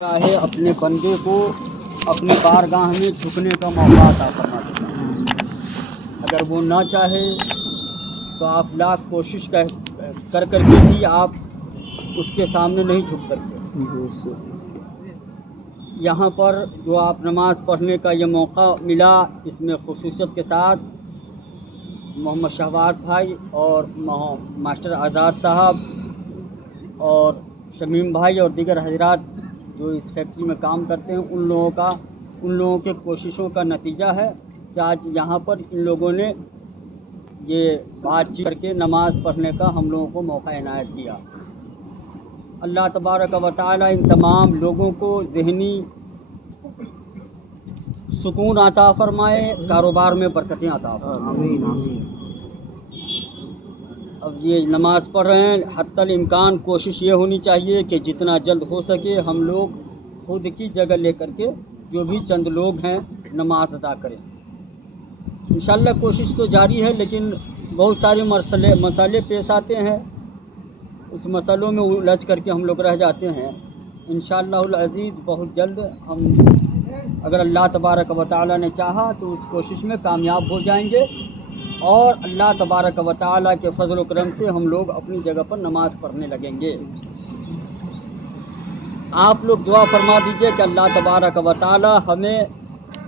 ہے اپنے بندے کو اپنی بارگاہ میں جھکنے کا موقع عطا فرما دیتا ہے۔ اگر وہ نہ چاہے تو آپ لاکھ کوشش کر کے بھی آپ اس کے سامنے نہیں جھک سکتے۔ یہاں پر جو آپ نماز پڑھنے کا یہ موقع ملا، اس میں خصوصیت کے ساتھ محمد شہباز بھائی اور ماسٹر آزاد صاحب اور شمیم بھائی اور دیگر حضرات جو اس فیکٹری میں کام کرتے ہیں، ان لوگوں کے کوششوں کا نتیجہ ہے کہ آج یہاں پر ان لوگوں نے یہ بات چیت کر کے نماز پڑھنے کا ہم لوگوں کو موقع عنایت کیا۔ اللہ تبارک و تعالی ان تمام لوگوں کو ذہنی سکون عطا فرمائے، کاروبار میں برکتیں عطا فرمائے۔ آمین۔ اب یہ نماز پڑھ رہے ہیں، حتی الامکان کوشش یہ ہونی چاہیے کہ جتنا جلد ہو سکے ہم لوگ خود کی جگہ لے کر کے جو بھی چند لوگ ہیں نماز ادا کریں۔ انشاءاللہ کوشش تو جاری ہے، لیکن بہت سارے مسئلے پیش آتے ہیں، اس مسئلوں میں الجھ کر کے ہم لوگ رہ جاتے ہیں۔ انشاءاللہ العزیز بہت جلد ہم، اگر اللہ تبارک و تعالی نے چاہا تو اس کوشش میں کامیاب ہو جائیں گے، اور اللہ تبارک و تعالی کے فضل و کرم سے ہم لوگ اپنی جگہ پر نماز پڑھنے لگیں گے۔ آپ لوگ دعا فرما دیجئے کہ اللہ تبارک و تعالی ہمیں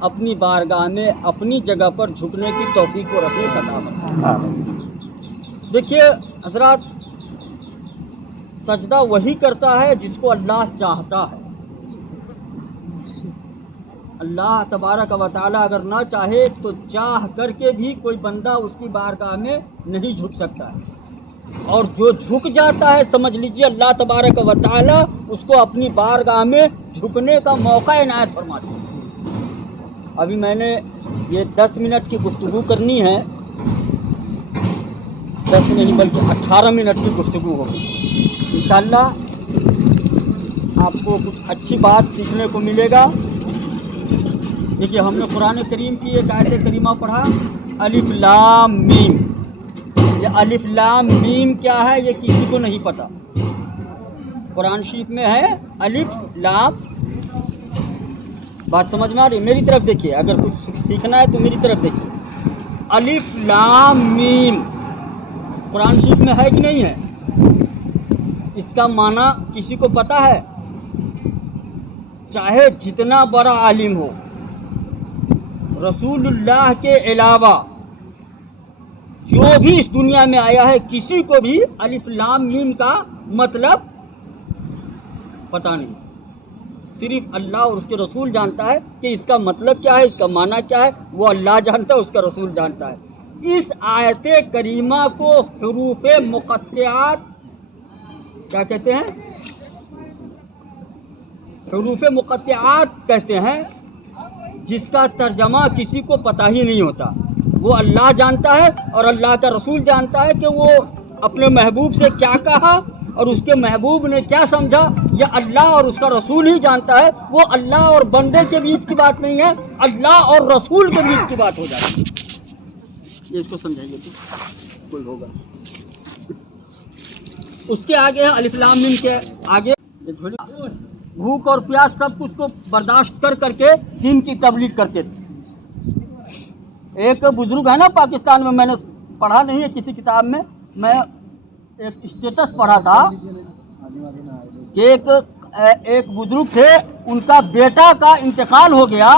اپنی بارگاہ میں اپنی جگہ پر جھکنے کی توفیق و رفیق عطا فرمائے۔ دیکھیے حضرات، سجدہ وہی کرتا ہے جس کو اللہ چاہتا ہے۔ اللہ تبارک و تعالی اگر نہ چاہے تو چاہ کر کے بھی کوئی بندہ اس کی بارگاہ میں نہیں جھک سکتا ہے، اور جو جھک جاتا ہے سمجھ لیجئے اللہ تبارک و تعالی اس کو اپنی بارگاہ میں جھکنے کا موقع عنایت فرماتے ہیں۔ ابھی میں نے یہ 10 منٹ کی گفتگو کرنی ہے، 10 نہیں بلکہ 18 منٹ کی گفتگو ہوگی۔ انشاءاللہ آپ کو کچھ اچھی بات سیکھنے کو ملے گا۔ دیکھیے، ہم نے قرآن کریم کی ایک آیت کریمہ پڑھا، الف لام میم۔ یہ الف لام میم کیا ہے یہ کسی کو نہیں پتہ۔ قرآن شریف میں ہے الف لام، بات سمجھ میں آ رہی؟ میری طرف دیکھیے، اگر کچھ سیکھنا ہے تو میری طرف دیکھیے۔ الف لام میم قرآن شریف میں ہے کہ نہیں ہے؟ اس کا معنی کسی کو پتہ ہے؟ چاہے جتنا بڑا عالم ہو، رسول اللہ کے علاوہ جو بھی اس دنیا میں آیا ہے، کسی کو بھی الف لام میم کا مطلب پتہ نہیں۔ صرف اللہ اور اس کے رسول جانتا ہے کہ اس کا مطلب کیا ہے، اس کا معنی کیا ہے، وہ اللہ جانتا ہے، اس کا رسول جانتا ہے۔ اس آیت کریمہ کو حروف مقطعات کیا کہتے ہیں؟ حروف مقطعات کہتے ہیں، جس کا ترجمہ کسی کو پتہ ہی نہیں ہوتا۔ وہ اللہ جانتا ہے اور اللہ کا رسول جانتا ہے کہ وہ اپنے محبوب سے کیا کہا اور اس کے محبوب نے کیا سمجھا، یہ اللہ اور اس کا رسول ہی جانتا ہے۔ وہ اللہ اور بندے کے بیچ کی بات نہیں ہے، اللہ اور رسول کے بیچ کی بات ہو جاتی ہے۔ یہ اس کو سمجھائیے کہ کوئی ہوگا۔ اس کے آگے ہے الف لام میم کے آگے بھوک اور پیاس سب کچھ کو برداشت کر کے دین کی تبلیغ کرتے تھے۔ ایک بزرگ ہے نا پاکستان میں، میں نے پڑھا نہیں ہے کسی کتاب میں، میں ایک اسٹیٹس پڑھا تھا کہ ایک بزرگ تھے، ان کا بیٹا کا انتقال ہو گیا،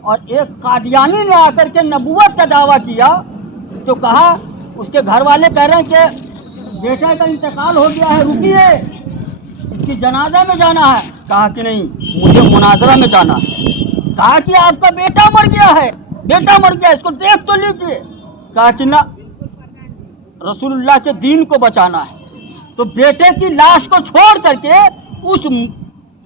اور ایک قادیانی نے آ کر کے نبوت کا دعویٰ کیا، تو کہا، اس کے گھر والے کہہ رہے ہیں کہ بیٹا کا انتقال ہو گیا ہے، رکیے اس کی جنازہ میں جانا ہے۔ کہا کہ نہیں، مجھے مناظرہ میں جانا ہے۔ کہا کہ آپ کا بیٹا مر گیا ہے، بیٹا مر گیا، اس کو دیکھ تو لیجئے۔ کہا کہ نہ، رسول اللہ کے دین کو بچانا ہے۔ تو بیٹے کی لاش کو چھوڑ کر کے اس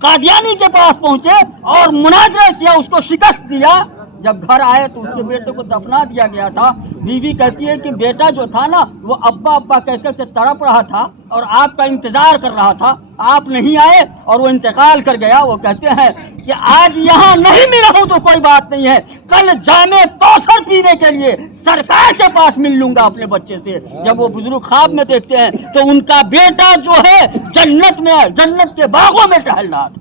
قادیانی کے پاس پہنچے اور مناظرہ کیا، اس کو شکست دیا۔ جب گھر آئے تو اس کے بیٹے کو دفنا دیا گیا تھا۔ بیوی کہتی ہے کہ بیٹا جو تھا نا، وہ ابا ابا کہہ کر کے تڑپ رہا تھا اور آپ کا انتظار کر رہا تھا، آپ نہیں آئے اور وہ انتقال کر گیا۔ وہ کہتے ہیں کہ آج یہاں نہیں ملا ہوں تو کوئی بات نہیں ہے، کل جام کوثر پینے کے لیے سرکار کے پاس مل لوں گا اپنے بچے سے۔ جب وہ بزرگ خواب میں دیکھتے ہیں تو ان کا بیٹا جو ہے جنت میں، جنت کے باغوں میں ٹہل رہا تھا۔